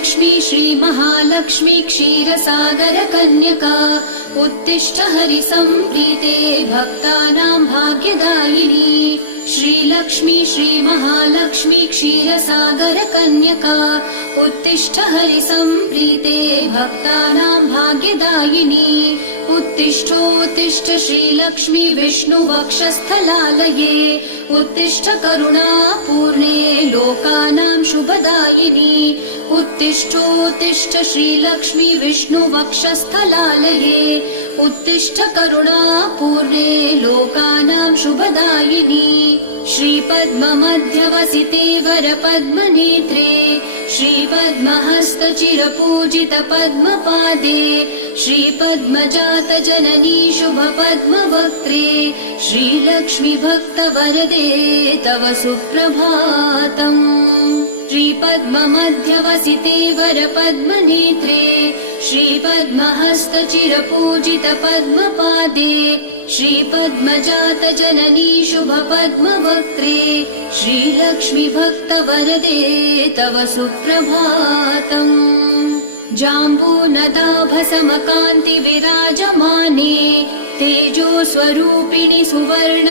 श्रीलक्ष्मी श्रीमहालक्ष्मी क्षीरसागर कन्यका उत्तिष्ठ हरिसम्प्रीते भक्तानां भाग्यदायिनी। श्रीलक्ष्मी श्रीमहालक्ष्मी क्षीरसागर कन्यका उत्तिष्ठ हरिसम्प्रीते भक्तानां भाग्यदायिनी। उत्तिष्ठोत्तिष्ठ श्रीलक्ष्मी विष्णुवक्षस्थलालये उत्तिष्ठ करुणापूर्णे लोकानां शुभदायिनी। उत्तिष्ठोत्तिष्ठ श्रीलक्ष्मी विष्णुवक्षस्थलालये उत्तिष्ठ करुणापूर्णे लोकानां शुभदायिनी। श्रीपद्ममध्यवसिते वरपद्मनेत्रे श्रीपद्महस्तचिरपूजित पद्मपादे श्रीपद्मजात जननी शुभपद्मवक्त्रे श्रीलक्ष्मी भक्तवरदे तव सुप्रभातम्। श्रीपद्ममध्यवसिते वरपद्मनेत्रे श्रीपद्महस्तचिरपूजित पद्मपादे श्रीपद्मजात जननी शुभपद्मवक्त्रे श्रीलक्ष्मी भक्तवरदे तव सुप्रभातम्। जाम्बूनदाभसमकान्ति विराजमाने तेजो स्वरूपिणि सुवर्ण